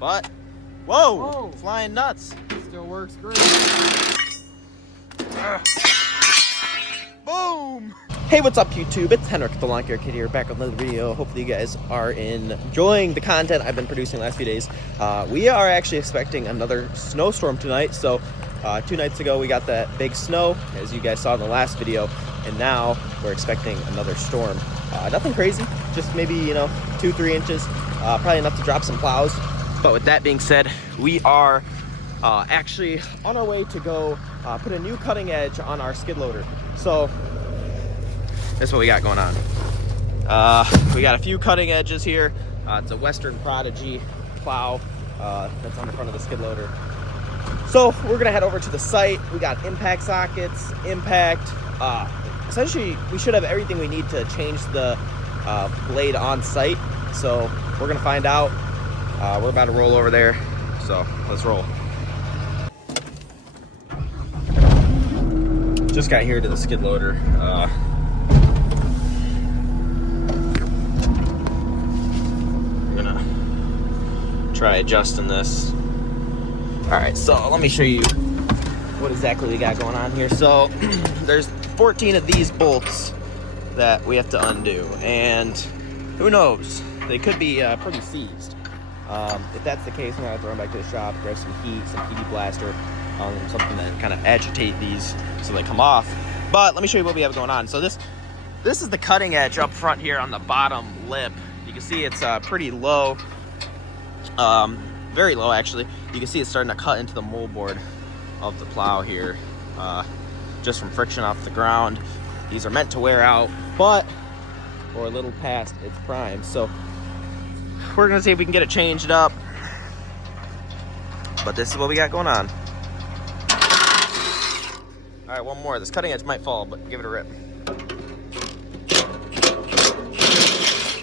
But, whoa, flying nuts. Still works great. Boom! Hey, what's up, YouTube? It's Henrik, the Lawn Care Kid here, back with another video. Hopefully you guys are enjoying the content I've been producing the last few days. We are actually expecting another snowstorm tonight. So 2 nights ago we got that big snow, as you guys saw in the last video, and now we're expecting another storm. Nothing crazy, just maybe 2-3 inches, probably enough to drop some plows. But with that being said, we are actually on our way to go put a new cutting edge on our skid loader. So that's what we got going on. We got a few cutting edges here. It's a Western Prodigy plow that's on the front of the skid loader. So we're gonna head over to the site. We got impact sockets, impact. Essentially, we should have everything we need to change the blade on site. So we're gonna find out. We're about to roll over there. So let's roll. Just got here to the skid loader. Try adjusting this. All right, so let me show you what exactly we got going on here. So there's 14 of these bolts that we have to undo, and who knows, they could be pretty seized. If that's the case, I'm gonna have to run back to the shop, grab some heat, some PD blaster, something that kind of agitate these so they come off. But let me show you what we have going on. So this is the cutting edge up front here on the bottom lip. You can see it's pretty low. Very low actually. You can see it's starting to cut into the moldboard of the plow here, just from friction off the ground. These are meant to wear out, but we're a little past its prime. So we're gonna see if we can get it changed up. But this is what we got going on. All right, one more. This cutting edge might fall, but give it a rip.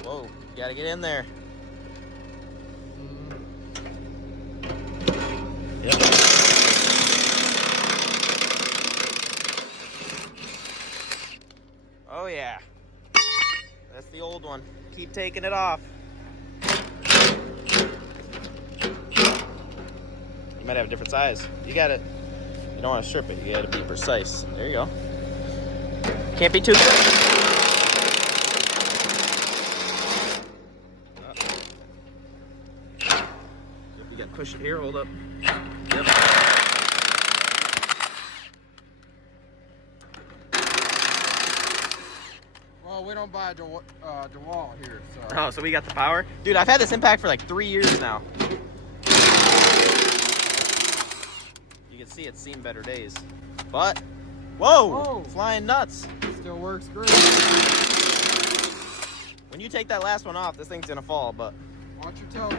Whoa, you gotta get in there. Yep. Oh yeah, that's the old one. Keep taking it off. You might have a different size. You got it. You don't want to strip it. You got to be precise. There you go. Can't be too quick. You got to push it here. Hold up. Yep. Well, we don't buy DeWalt here, so. Oh, so we got the power? Dude, I've had this impact for like 3 years now. You can see it's seen better days. But, whoa, flying nuts. Still works great. When you take that last one off, this thing's gonna fall, but. Watch your toes.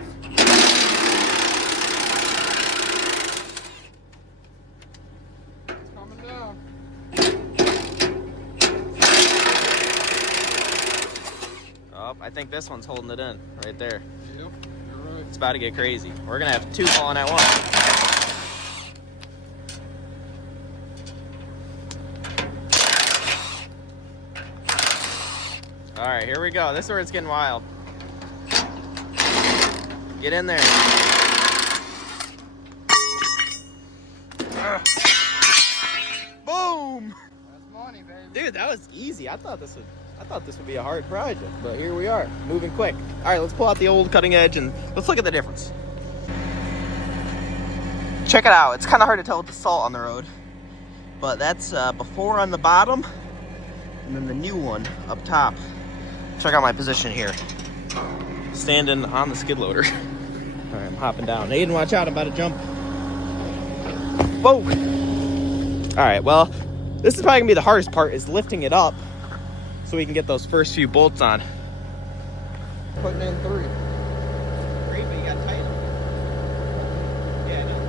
It's coming down. Oh, I think this one's holding it in, right there. Yep, you're right. It's about to get crazy. We're gonna have 2 falling at once. All right, here we go. This is where it's getting wild. Get in there. Boom! That's money, baby. Dude, that was easy. I thought this would be a hard project, but here we are, moving quick. All right, let's pull out the old cutting edge and let's look at the difference. Check it out. It's kind of hard to tell with the salt on the road, but that's before on the bottom, and then the new one up top. Check out my position here. Standing on the skid loader. All right, I'm hopping down. Aiden, watch out, I'm about to jump. Whoa! All right, well, this is probably gonna be the hardest part, is lifting it up so we can get those first few bolts on. Putting in 3. 3, but you gotta tighten them. Yeah, I know.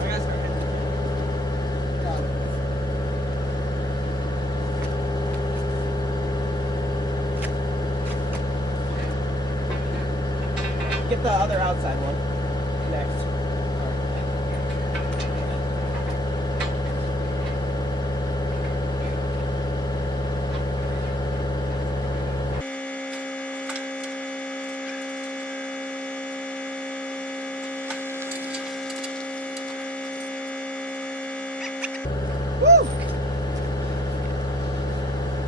I gotta start hitting. Got it. Get the other outside one next.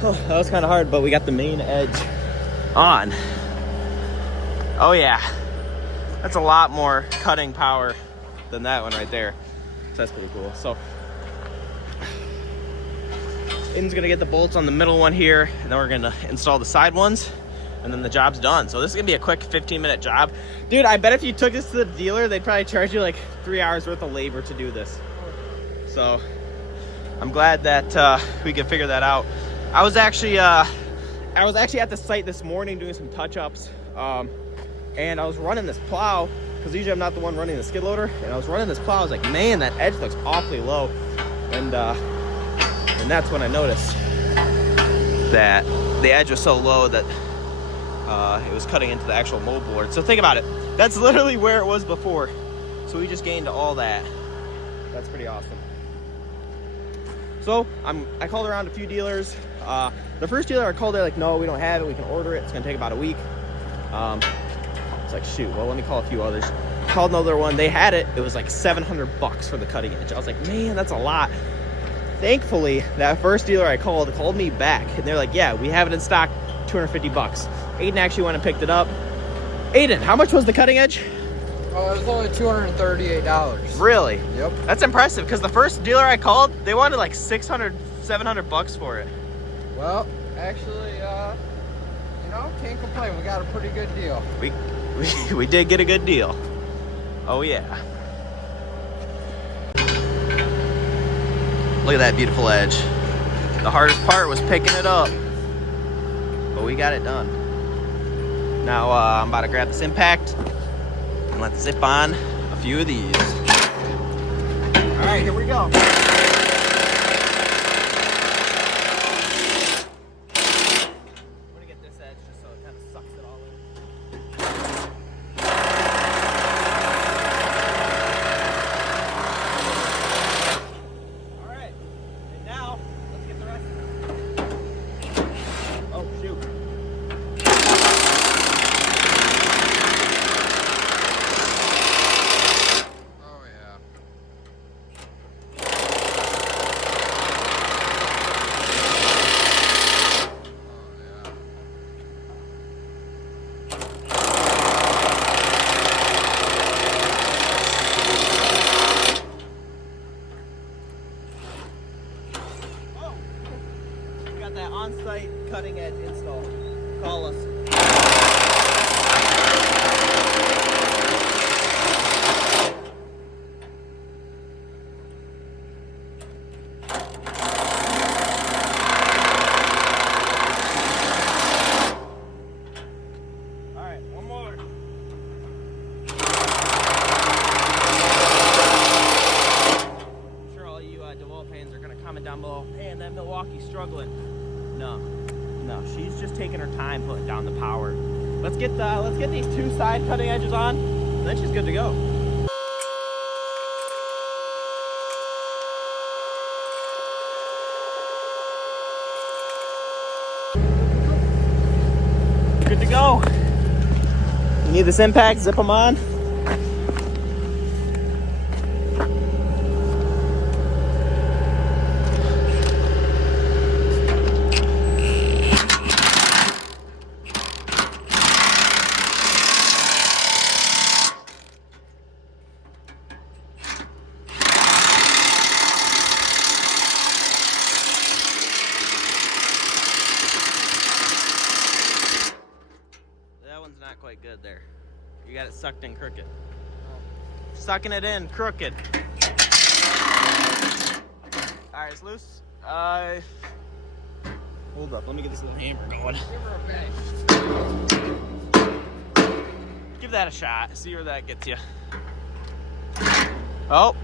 Oh, that was kind of hard, but we got the main edge on. Oh yeah, that's a lot more cutting power than that one right there. So that's pretty cool. So Aiden's gonna get the bolts on the middle one here, and then we're gonna install the side ones, and then the job's done. So this is gonna be a quick 15-minute job. Dude, I bet if you took this to the dealer, they'd probably charge you like 3 hours worth of labor to do this. So I'm glad that we could figure that out. I was actually at the site this morning doing some touch-ups, and I was running this plow, because usually I'm not the one running the skid loader, and I was running this plow. I was like, man, that edge looks awfully low, and that's when I noticed that the edge was so low that it was cutting into the actual mold board. So think about it. That's literally where it was before. So we just gained all that. That's pretty awesome. So I called around a few dealers. The first dealer I called, they're like, no, we don't have it. We can order it. It's gonna take about a week. It's like, shoot, well, let me call a few others. Called another one. They had it. It was like $700 for the cutting edge. I was like, man, that's a lot. Thankfully, that first dealer I called me back, and they're like, yeah, we have it in stock, $250. Aiden actually went and picked it up. Aiden, how much was the cutting edge? Oh, it was only $238. Really? Yep. That's impressive, because the first dealer I called, they wanted like $600, $700 for it. Well, actually, you know, can't complain. We got a pretty good deal. We did get a good deal. Oh yeah. Look at that beautiful edge. The hardest part was picking it up, but we got it done. Now I'm about to grab this impact and let's zip on a few of these. All right, here we go. I'm gonna get this edge just so it kind of sucks it all in. All right, and now let's get the rest of it. Oh shoot. That on-site cutting edge install. Call us. All right, one more. I'm sure all you DeWalt fans are gonna comment down below. Man, that Milwaukee's struggling. No, she's just taking her time putting down the power. Let's get these two side cutting edges on, and then she's good to go. Good to go. You need this impact, zip them on. Not quite good there. You got it sucked in crooked. Sucking it in crooked. Alright, it's loose. Hold up, let me get this little hammer going. Give that a shot, see where that gets you. Oh,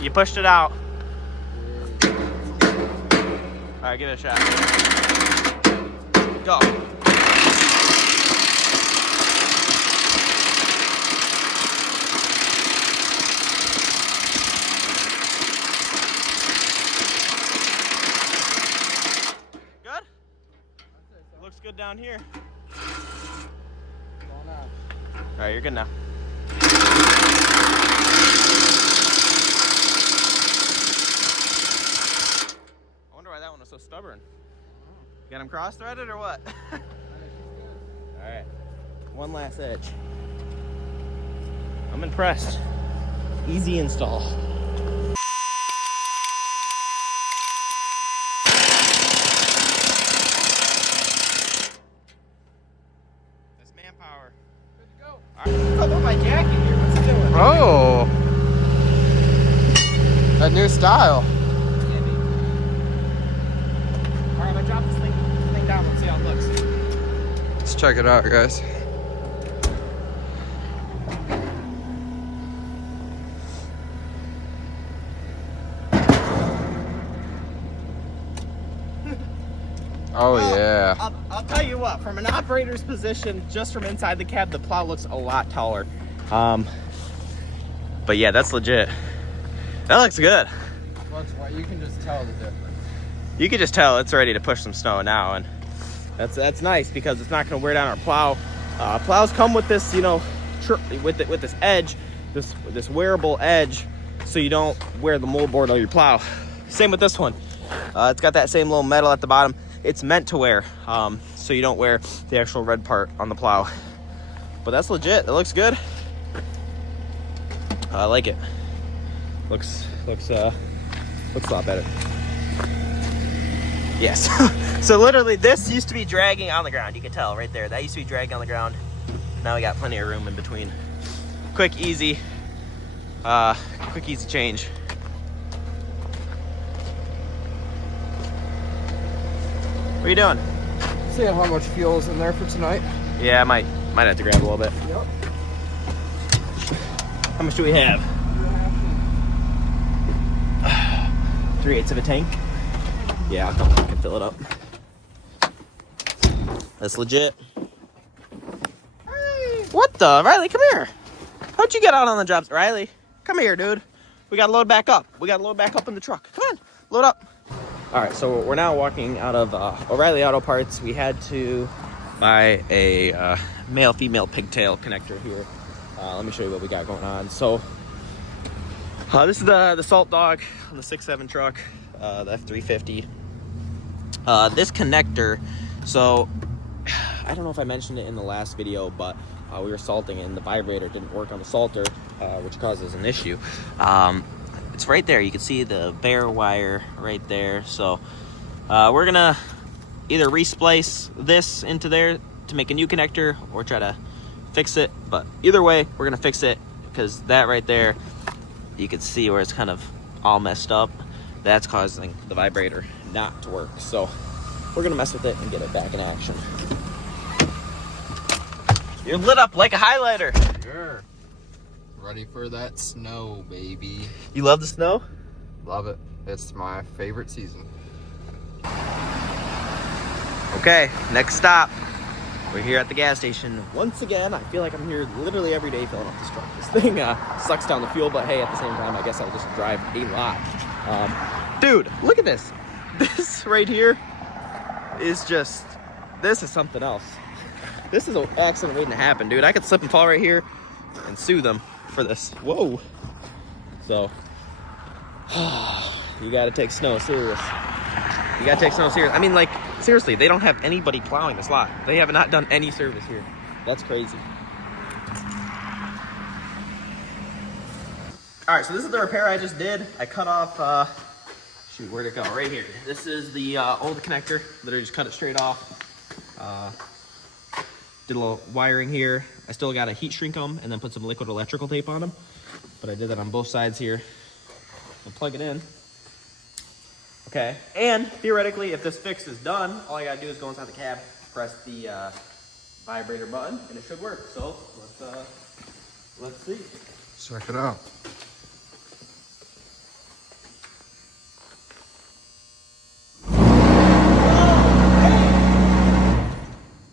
you pushed it out. Alright, give it a shot. Go. Looks good down here. All right, you're good now. I wonder why that one was so stubborn. You Got them cross-threaded or what? All right, one last edge. I'm impressed. Easy install. That's manpower. Good to go. All right, what's up with my jacket here? What's it doing? Oh, a new style. All right, I'm gonna drop this thing down. Let's see how it looks. Let's check it out, guys. Oh, Well, yeah. I'll tell you what, from an operator's position, just from inside the cab, the plow looks a lot taller. But yeah, that's legit. That looks good. You can just tell the difference. You can just tell it's ready to push some snow now, and that's nice because it's not going to wear down our plow. Plows come with this, you know, with this edge, this wearable edge, so you don't wear the moldboard on your plow. Same with this one. It's got that same little metal at the bottom. It's meant to wear, so you don't wear the actual red part on the plow. But that's legit. It looks good. I like it. Looks a lot better. Yes. So literally, this used to be dragging on the ground. You can tell right there. That used to be dragging on the ground. Now we got plenty of room in between. Quick, easy change. What are you doing? See how much fuel is in there for tonight? Yeah, I might have to grab a little bit. Yep. How much do we have? 3/8 of a tank. Yeah, I'll come back and fill it up. That's legit. What the? Riley, come here. How'd you get out on the jobs? Riley, come here, dude. We gotta load back up. We gotta load back up in the truck. Come on, load up. All right, so we're now walking out of O'Reilly Auto Parts. We had to buy a male-female pigtail connector here. Let me show you what we got going on. So this is the Salt Dog on the 6.7 truck, the F350. This connector, so I don't know if I mentioned it in the last video, but we were salting and the vibrator didn't work on the salter, which causes an issue. It's right there. You can see the bare wire right there. So we're gonna either resplice this into there to make a new connector or try to fix it. But either way, we're gonna fix it because that right there, you can see where it's kind of all messed up. That's causing the vibrator not to work. So we're gonna mess with it and get it back in action. You're lit up like a highlighter. Sure. Ready for that snow, baby. You love the snow? Love it. It's my favorite season. Okay, next stop. We're here at the gas station once again. I feel like I'm here literally every day filling up this truck. This thing sucks down the fuel, but hey, at the same time, I guess I'll just drive a lot. Dude, look at this. This right here is just, this is something else. This is an accident waiting to happen, dude. I could slip and fall right here and sue them for this. Whoa. So, you gotta take snow serious. You gotta take snow serious. I mean, like, seriously, they don't have anybody plowing this lot. They have not done any service here. That's crazy. All right, so this is the repair I just did. I cut off, shoot, where'd it go? Right here. This is the old connector. Literally just cut it straight off. Did a little wiring here. I still got to heat shrink them and then put some liquid electrical tape on them. But I did that on both sides here. I'll plug it in. Okay, and theoretically, if this fix is done, all I gotta do is go inside the cab, press the vibrator button, and it should work. So let's see. Check it out.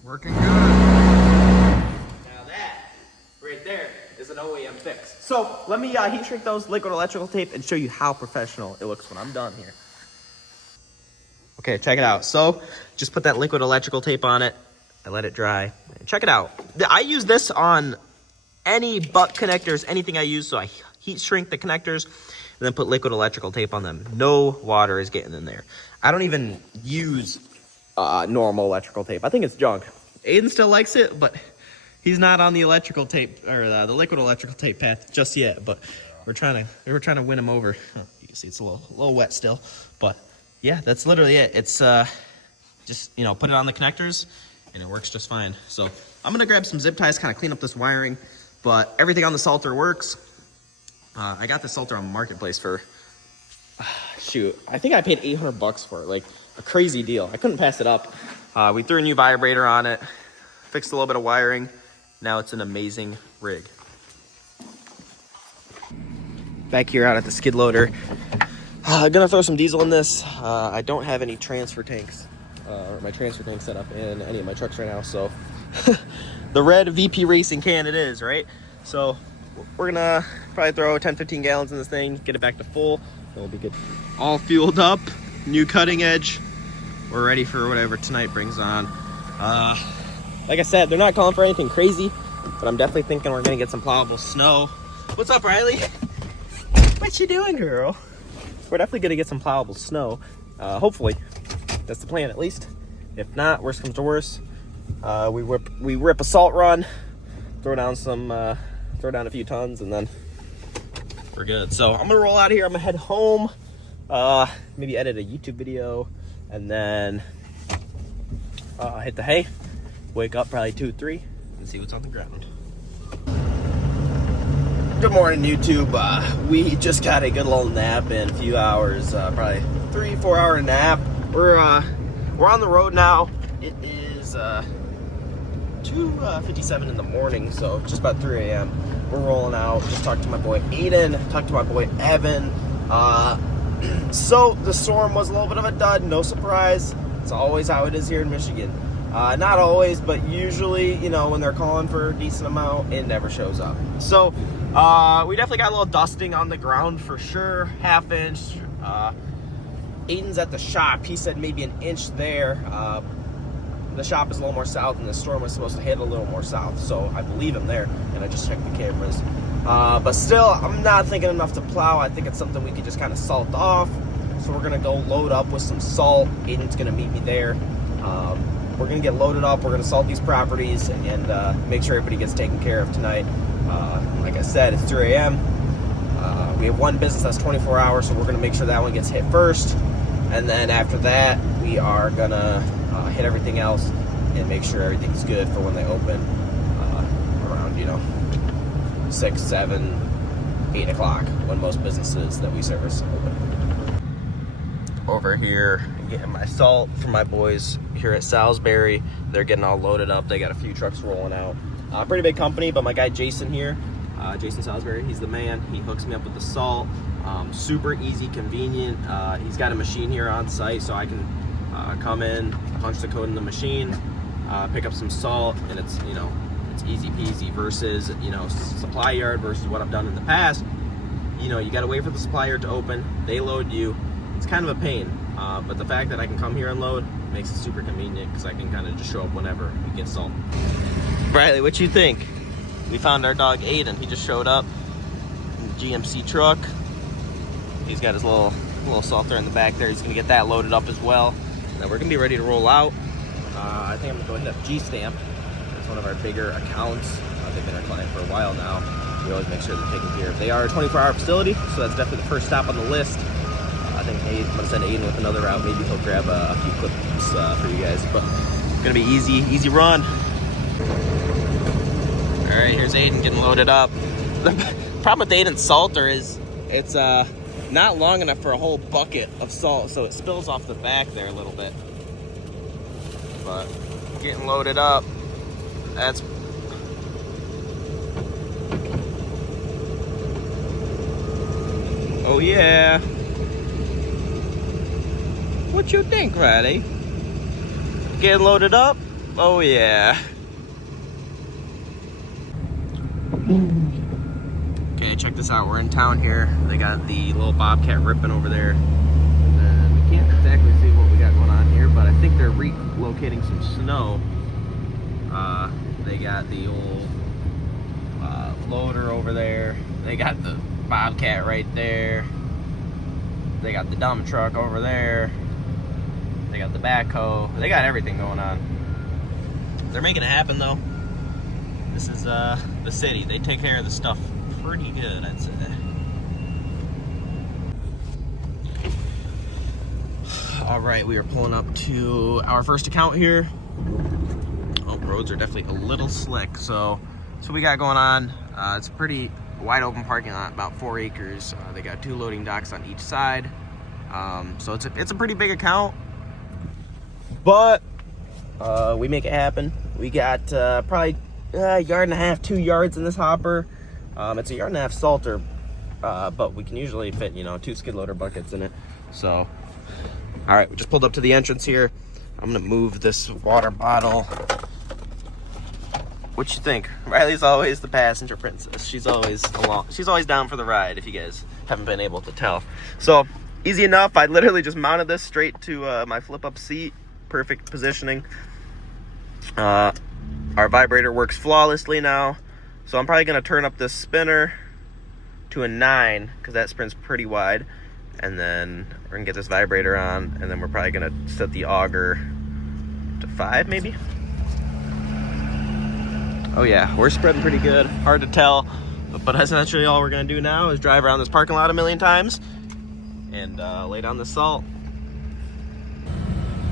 Working good. Now that right there is an OEM fix. So let me heat shrink those liquid electrical tape and show you how professional it looks when I'm done here. Okay, check it out. So just put that liquid electrical tape on it. I let it dry. Check it out. I use this on any butt connectors, anything I use. So I heat shrink the connectors and then put liquid electrical tape on them. No water is getting in there. I don't even use normal electrical tape. I think it's junk. Aiden still likes it, but he's not on the electrical tape or the liquid electrical tape path just yet. But we're trying to win him over. Oh, you can see it's a little wet still, but yeah, that's literally it. It's just, you know, put it on the connectors and it works just fine. So I'm gonna grab some zip ties, kind of clean up this wiring, but everything on the Salter works. I got this Salter on Marketplace for shoot, I think I paid 800 bucks for it, like a crazy deal. I couldn't pass it up. We threw a new vibrator on it, fixed a little bit of wiring. Now it's an amazing rig. Back here out at the skid loader, gonna throw some diesel in this. I don't have any transfer tanks, or my transfer tank set up in any of my trucks right now, so the red VP Racing can it is, right? So we're gonna probably throw 10-15 gallons in this thing, get it back to full. It'll be good. All fueled up, new cutting edge. We're ready for whatever tonight brings on. Like I said, they're not calling for anything crazy, but I'm definitely thinking we're gonna get some plowable snow. What's up, Riley? What you doing, girl? We're definitely gonna get some plowable snow. Hopefully, that's the plan at least. If not, worst comes to worst, we rip a salt run, throw down a few tons, and then we're good. So I'm gonna roll out of here. I'm gonna head home, maybe edit a YouTube video, and then hit the hay, wake up probably 2-3 and see what's on the ground. Good morning, YouTube. We just got a good little nap in a few hours, probably 3-4 hour nap. We're on the road now. It is 2:57 in the morning, so just about 3 a.m. We're rolling out. Just talked to my boy Aiden, talked to my boy Evan. So the storm was a little bit of a dud, no surprise. It's always how it is here in Michigan. Not always, but usually, you know, when they're calling for a decent amount, it never shows up. So we definitely got a little dusting on the ground for sure, ½ inch. Aiden's at the shop. He said maybe an inch there. The shop is a little more south, and the storm was supposed to hit a little more south, so I believe him there, and I just checked the cameras. But still, I'm not thinking enough to plow. I think it's something we could just kind of salt off. So we're gonna go load up with some salt. Aiden's gonna meet me there. We're gonna get loaded up. We're gonna salt these properties and make sure everybody gets taken care of tonight. Like I said, it's 3 a.m. We have one business that's 24 hours, so we're gonna make sure that one gets hit first. And then after that, we are gonna hit everything else and make sure everything's good for when they open around, you know, 6, 7, 8 o'clock, when most businesses that we service open. Over here, getting my salt from my boys here at Salisbury. They're getting all loaded up. They got a few trucks rolling out. Pretty big company, but my guy Jason here, Jason Salisbury, he's the man. He hooks me up with the salt. Super easy, convenient. He's got a machine here on site, so I can come in, punch the code in the machine, pick up some salt, and it's, you know, it's easy peasy versus, you know, supply yard versus what I've done in the past. You know, you got to wait for the supply yard to open. They load you. It's kind of a pain, but the fact that I can come here and load makes it super convenient because I can kind of just show up whenever we get salt. Riley, what you think? We found our dog Aiden. He just showed up in the GMC truck. He's got his little salter in the back there. He's gonna get that loaded up as well. Now we're gonna be ready to roll out. I think I'm gonna go hit up G-Stamp. It's one of our bigger accounts. They've been our client for a while now. We always make sure they're taken care of. They are a 24-hour facility, so that's definitely the first stop on the list. I think I'm gonna send Aiden with another route. Maybe he'll grab a few clips for you guys, but it's gonna be easy run. All right, here's Aiden getting loaded up. The problem with Aiden's salter is it's not long enough for a whole bucket of salt, so it spills off the back there a little bit. But getting loaded up, that's oh yeah. What you think, Riley? Getting loaded up? Oh yeah. Okay, check this out. We're in town here. They got the little Bobcat ripping over there. And we can't exactly see what we got going on here, but I think they're relocating some snow. They got the old loader over there. They got the Bobcat right there. They got the dump truck over there. They got the backhoe. They got everything going on. They're making it happen though. This is the city. They take care of the stuff pretty good, I'd say. All right, we are pulling up to our first account here. Oh, roads are definitely a little slick. So we got going on. It's a pretty wide open parking lot, about 4 acres. They got 2 loading docks on each side. So it's a pretty big account, but we make it happen. We got probably a yard and a half, 2 yards in this hopper. It's a yard and a half salter, but we can usually fit, 2 skid loader buckets in it. So, all right, we just pulled up to the entrance here. I'm gonna move this water bottle. What you think? Riley's always the passenger princess. She's always along. She's always down for the ride, if you guys haven't been able to tell. So, easy enough. I literally just mounted this straight to my flip-up seat. Perfect positioning. Our vibrator works flawlessly now. So I'm probably gonna turn up this spinner to a 9, because that spin's pretty wide. And then we're gonna get this vibrator on, and then we're probably gonna set the auger to 5 maybe. Oh yeah, we're spreading pretty good. Hard to tell, but essentially all we're gonna do now is drive around this parking lot a million times and lay down the salt.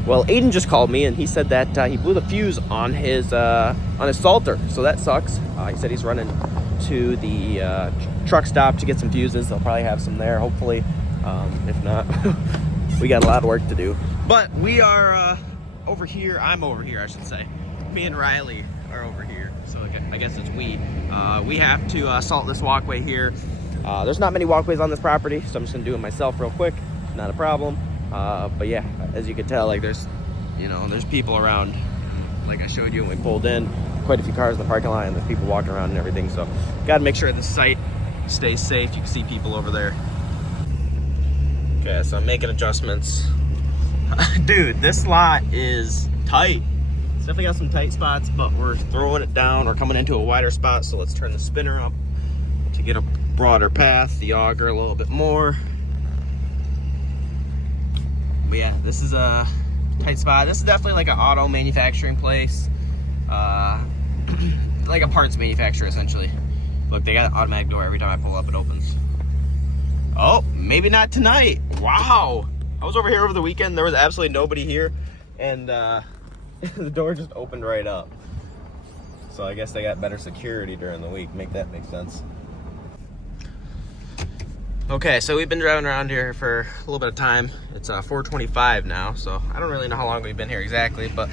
Well, Aiden just called me and he said that he blew the fuse on his salter, so that sucks. He said he's running to the truck stop to get some fuses. They'll probably have some there, hopefully. If not, we got a lot of work to do. But we are over here. I'm over here, I should say. Me and Riley are over here. So I guess it's we. We have to salt this walkway here. There's not many walkways on this property, so I'm just gonna do it myself real quick. Not a problem. But yeah, as you can tell, like there's people around. Like I showed you when we pulled in, quite a few cars in the parking lot, and there's people walking around and everything. So gotta make sure the site stays safe. You can see people over there. Okay, so I'm making adjustments. Dude, this lot is tight. It's definitely got some tight spots, but we're throwing it down. We're coming into a wider spot, so let's turn the spinner up to get a broader path, the auger a little bit more. But yeah, this is a tight spot. This is definitely like an auto manufacturing place. Like a parts manufacturer, essentially. Look, they got an automatic door. Every time I pull up, it opens. Oh, maybe not tonight. Wow. I was over here over the weekend. There was absolutely nobody here. And the door just opened right up. So I guess they got better security during the week. Make sense. Okay, so we've been driving around here for a little bit of time. It's 4:25 now, so I don't really know how long we've been here exactly, but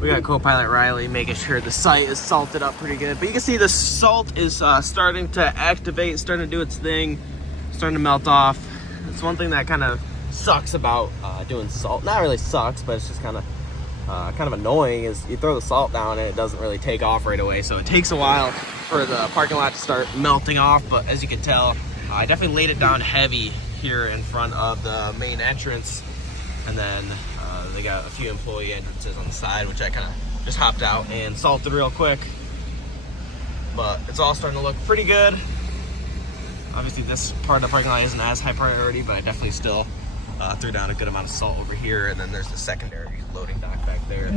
we got co-pilot Riley making sure the site is salted up pretty good. But you can see the salt is starting to activate, starting to do its thing, starting to melt off. It's one thing that kind of sucks about doing salt. Not really sucks, but it's just kind of annoying is you throw the salt down and it doesn't really take off right away. So it takes a while for the parking lot to start melting off, but as you can tell, I definitely laid it down heavy here in front of the main entrance, and then they got a few employee entrances on the side, which I kind of just hopped out and salted real quick. But it's all starting to look pretty good. Obviously this part of the parking lot isn't as high priority, but I definitely still threw down a good amount of salt over here, and then there's the secondary loading dock back there.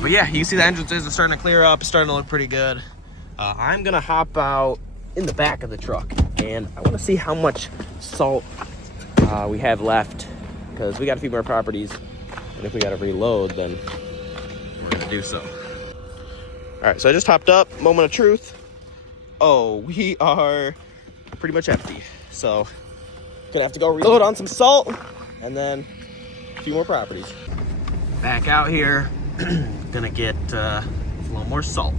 But yeah, you can see the entrances are starting to clear up, it's starting to look pretty good. I'm gonna hop out in the back of the truck, and I want to see how much salt we have left, because we got a few more properties, and if we got to reload, then we're gonna do so. All right, so I just hopped up. Moment of truth. Oh, we are pretty much empty, so gonna have to go reload on some salt, and then a few more properties. Back out here, gonna get a little more salt.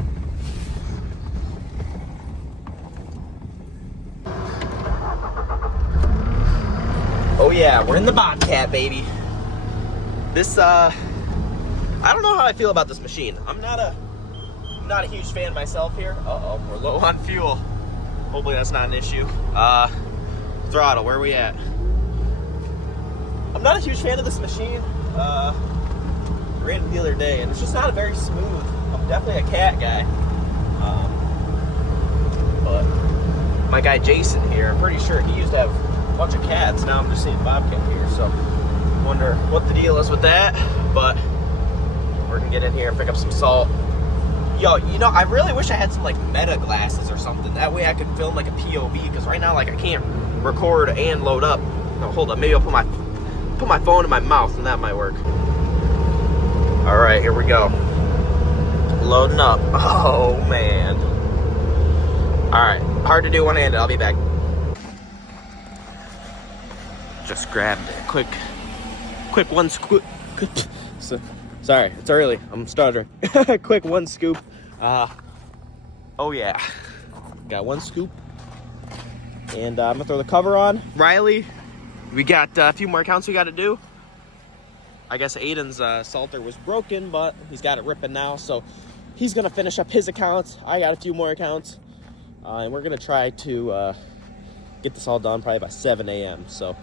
Oh yeah, we're in the Bobcat, baby. This, I don't know how I feel about this machine. I'm not a huge fan myself here. Uh-oh, we're low on fuel. Hopefully that's not an issue. Throttle, where are we at? I'm not a huge fan of this machine. Ran it the other day, and it's just not very smooth. I'm definitely a cat guy. But my guy Jason here, I'm pretty sure he used to have bunch of cats. Now I'm just seeing Bobcat here, so wonder what the deal is with that, but we're gonna get in here and pick up some salt. Yo, you know, I really wish I had some like meta glasses or something. That way I could film like a POV, because right now like I can't record and load up. No, hold up, maybe I'll put my phone in my mouth and that might work. All right, here we go. Loading up. Oh man. All right, hard to do one-handed. I'll be back. Just grabbed a quick one scoop. So, sorry, it's early. I'm stuttering. Quick one scoop. Oh yeah, got one scoop, and I'm gonna throw the cover on. Riley, we got a few more accounts we got to do. I guess Aiden's salter was broken, but he's got it ripping now, so he's gonna finish up his accounts. I got a few more accounts, and we're gonna try to get this all done probably by 7 a.m. So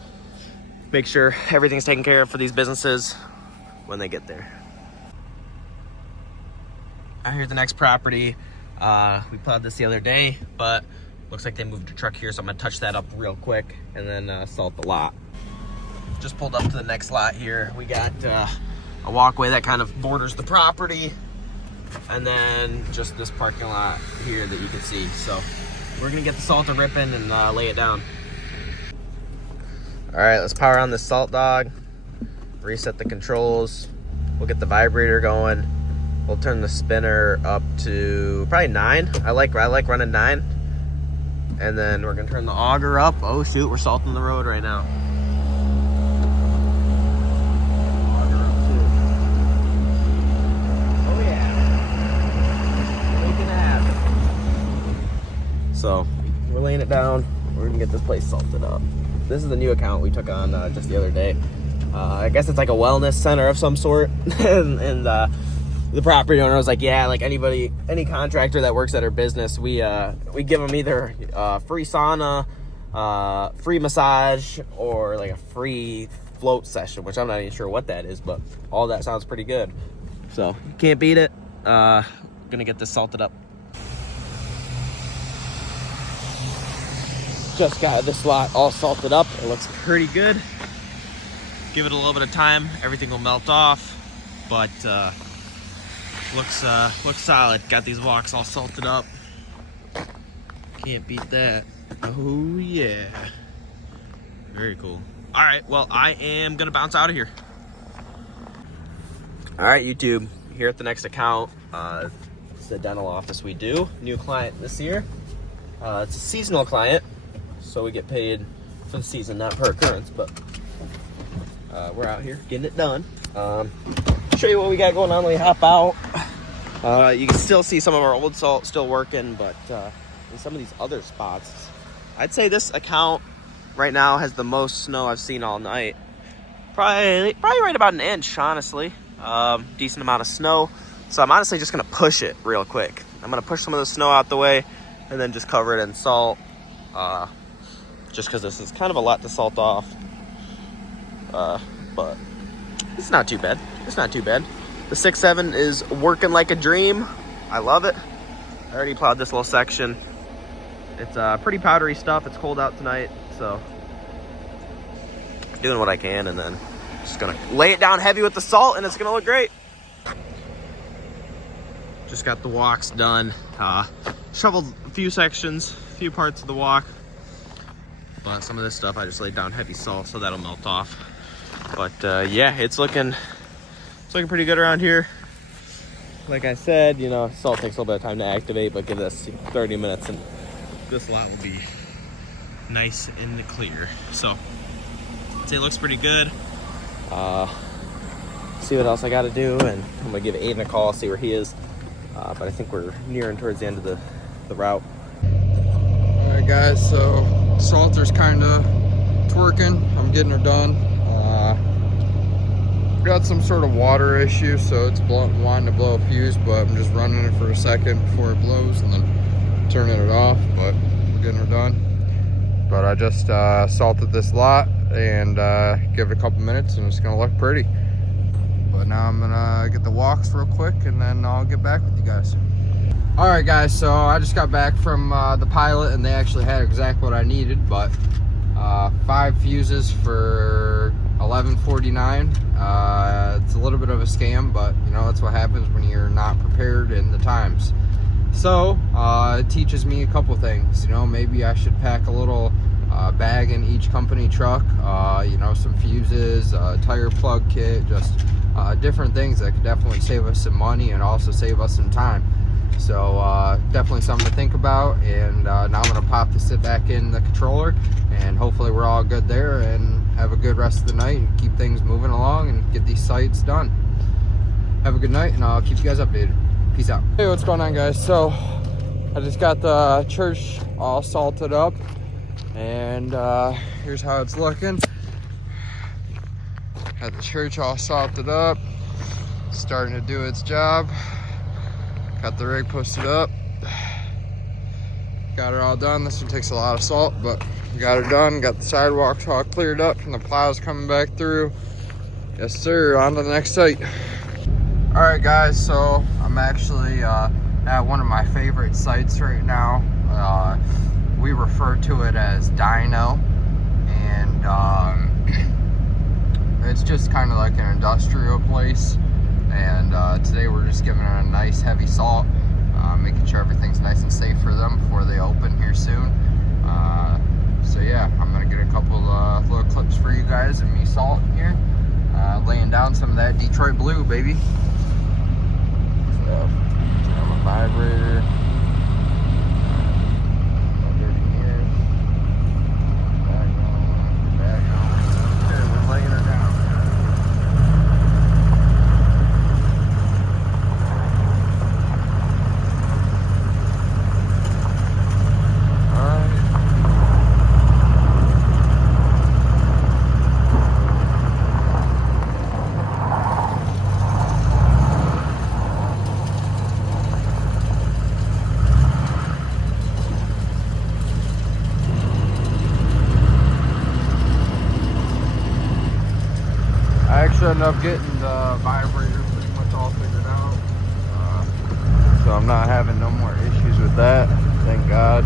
make sure everything's taken care of for these businesses when they get there. Out here at the next property, we plowed this the other day, but looks like they moved a truck here, so I'm gonna touch that up real quick and then salt the lot. Just pulled up to the next lot here. We got a walkway that kind of borders the property, and then just this parking lot here that you can see. So we're gonna get the salter ripping and lay it down. All right, let's power on this salt dog, reset the controls. We'll get the vibrator going. We'll turn the spinner up to probably 9. I like running 9. And then we're gonna turn the auger up. Oh shoot, we're salting the road right now. Auger up too. Oh yeah. Making it happen. So we're laying it down. We're gonna get this place salted up. This is the new account we took on just the other day. I guess it's like a wellness center of some sort. and the property owner was like, yeah, like any contractor that works at our business, we give them either free sauna, free massage, or like a free float session, which I'm not even sure what that is, but all that sounds pretty good. So you can't beat it. Gonna get this salted up. Just got this lot all salted up. It looks pretty good. Give it a little bit of time, everything will melt off, but looks solid. Got these walks all salted up. Can't beat that. Oh yeah. Very cool. All right, well, I am gonna bounce out of here. All right, YouTube, here at the next account. It's the dental office we do. New client this year. It's a seasonal client, so we get paid for the season, not per occurrence, but we're out here getting it done. Show you what we got going on when we hop out. You can still see some of our old salt still working, but in some of these other spots, I'd say this account right now has the most snow I've seen all night. Probably right about an inch, honestly. Decent amount of snow. So I'm honestly just gonna push it real quick. I'm gonna push some of the snow out the way and then just cover it in salt. Just because this is kind of a lot to salt off. But it's not too bad. It's not too bad. The 6.7 is working like a dream. I love it. I already plowed this little section. It's pretty powdery stuff. It's cold out tonight, so doing what I can, and then just gonna lay it down heavy with the salt, and it's gonna look great. Just got the walks done. Shoveled a few sections, a few parts of the walk, but some of this stuff I just laid down heavy salt, so that'll melt off. But yeah, it's looking pretty good around here. Like I said, you know, salt takes a little bit of time to activate, but give this 30 minutes and this lot will be nice and clear. So I'd say it looks pretty good. See what else I got to do, and I'm gonna give Aiden a call, see where he is. But I think we're nearing towards the end of the route. All right, guys. So salter's kind of twerking. I'm getting her done. Got some sort of water issue, so it's wanting to blow a fuse, but I'm just running it for a second before it blows and then turning it off. But we're getting her done. But I just salted this lot and give it a couple minutes, and it's gonna look pretty. But now I'm gonna get the walks real quick, and then I'll get back with you guys. All right, guys. So I just got back from the pilot, and they actually had exactly what I needed, but 5 fuses for $11.49. It's a little bit of a scam, but you know, that's what happens when you're not prepared in the times. So it teaches me a couple things. You know, maybe I should pack a little bag in each company truck, you know, some fuses, tire plug kit, just different things that could definitely save us some money and also save us some time. So definitely something to think about. And now I'm going to pop this back in the controller, and hopefully we're all good there and have a good rest of the night and keep things moving along and get these sites done. Have a good night, and I'll keep you guys updated. Peace out. Hey, what's going on, guys? So I just got the church all salted up, and here's how it's looking. Got the church all salted up, starting to do its job. Got the rig posted up. Got it all done. This one takes a lot of salt, but we got it done. Got the sidewalks all cleared up and the plows coming back through. Yes, sir. On to the next site. All right, guys. So I'm actually at one of my favorite sites right now. We refer to it as Dino, and it's just kind of like an industrial place. And today we're just giving it a nice heavy salt, making sure everything's nice and safe for them before they open here soon. So yeah, I'm gonna get a couple little clips for you guys of me salting here, laying down some of that Detroit blue, baby. So, I'm a vibrator. Ended up getting the vibrator pretty much all figured out, so I'm not having no more issues with that, thank God.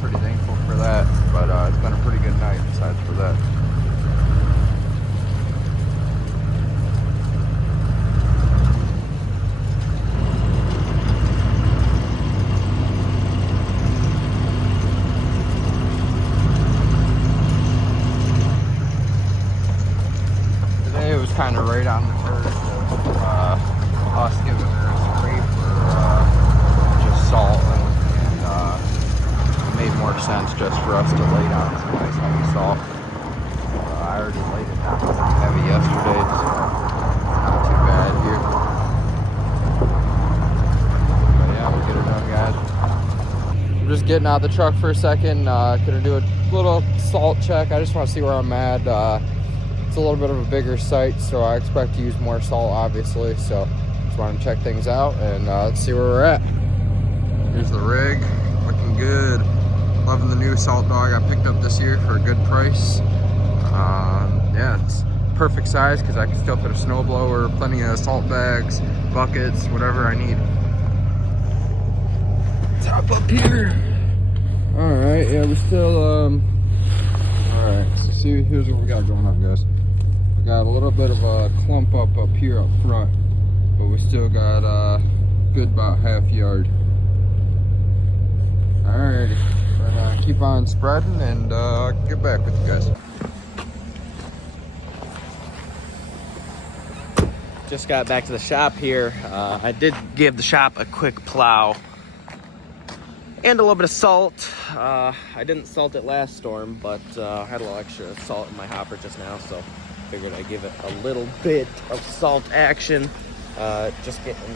Pretty thankful for that, but it's been a pretty good night besides for that. Kind of right on the verge of us giving her a spray for just salt, and it made more sense just for us to lay down some nice heavy salt. I already laid it down pretty heavy yesterday, so not too bad here. But yeah, we'll get her done, guys. I'm just getting out of the truck for a second, gonna do a little salt check. I just want to see where I'm at. It's a little bit of a bigger site, so I expect to use more salt, obviously. So just want to check things out, and let's see where we're at. Here's the rig, looking good. Loving the new salt dog I picked up this year for a good price. Yeah, it's perfect size because I can still put a snow blower, plenty of salt bags, buckets, whatever I need. Top up here. All right, yeah, we're still all right, so see, here's what we got going on, guys. We got a little bit of a clump up here up front, but we still got a good about half yard. Alrighty, we're gonna keep on spreading and get back with you guys. Just got back to the shop here. I did give the shop a quick plow and a little bit of salt. I didn't salt it last storm, but I had a little extra salt in my hopper just now, so figured I'd give it a little bit of salt action. Just getting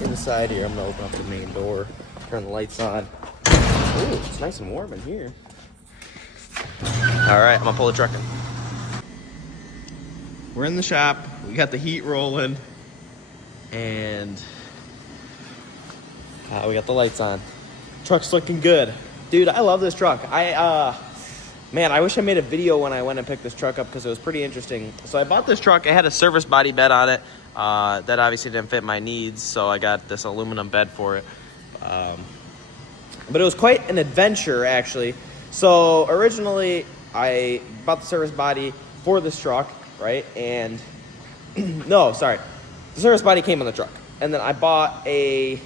inside here. I'm gonna open up the main door, turn the lights on. Ooh, it's nice and warm in here. All right, I'm gonna pull the truck in. We're in the shop. We got the heat rolling, and we got the lights on. Truck's looking good. Dude, I love this truck. Man, I wish I made a video when I went and picked this truck up because it was pretty interesting. So I bought this truck. It had a service body bed on it. That obviously didn't fit my needs, so I got this aluminum bed for it. But it was quite an adventure, actually. So originally, I bought the service body for this truck, right? And no, sorry, the service body came on the truck, and then I bought a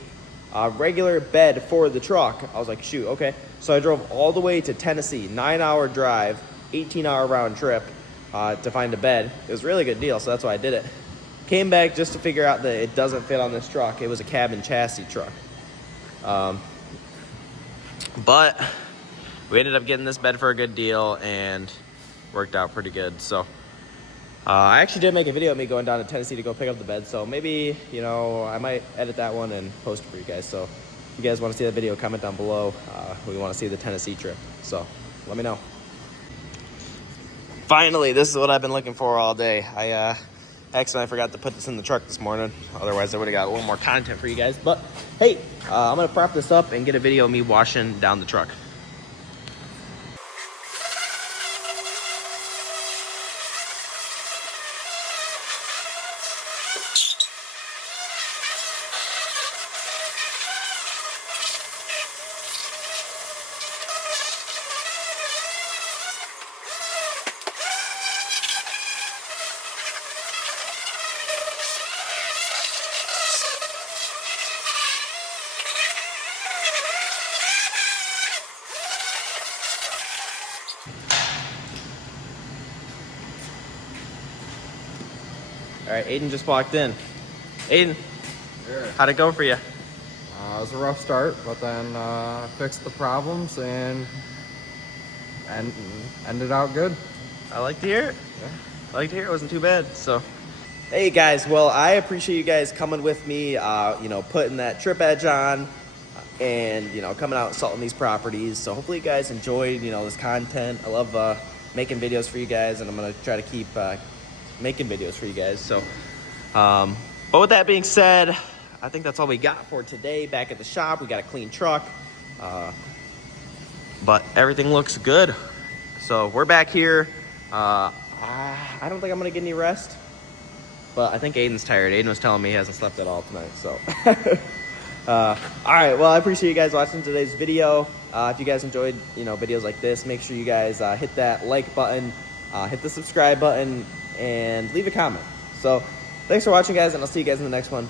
regular bed for the truck. I was like, shoot, okay. So I drove all the way to Tennessee, 9-hour drive, 18-hour round trip to find a bed. It was a really good deal, so that's why I did it. Came back just to figure out that it doesn't fit on this truck. It was a cabin chassis truck. But we ended up getting this bed for a good deal and worked out pretty good. So I actually did make a video of me going down to Tennessee to go pick up the bed. So maybe, you know, I might edit that one and post it for you guys. So if you guys want to see that video, comment down below. We want to see the Tennessee trip. So let me know. Finally, this is what I've been looking for all day. I accidentally forgot to put this in the truck this morning. Otherwise, I would have got a little more content for you guys. But hey, I'm going to prop this up and get a video of me washing down the truck. All right, Aiden just walked in. Aiden, how'd it go for you? It was a rough start, but then I fixed the problems and ended out good. I like to hear it. Yeah. I like to hear it wasn't too bad. So, hey guys, well, I appreciate you guys coming with me, you know, putting that trip edge on and, you know, coming out and salting these properties. So hopefully you guys enjoyed, you know, this content. I love making videos for you guys, and I'm going to try to keep making videos for you guys. So, but with that being said, I think that's all we got for today. Back at the shop, we got a clean truck, but everything looks good. So we're back here. I don't think I'm gonna get any rest, but I think Aiden's tired. Aiden was telling me he hasn't slept at all tonight. So, all right. Well, I appreciate you guys watching today's video. If you guys enjoyed, you know, videos like this, make sure you guys hit that like button, hit the subscribe button, and leave a comment. So thanks for watching, guys, and I'll see you guys in the next one.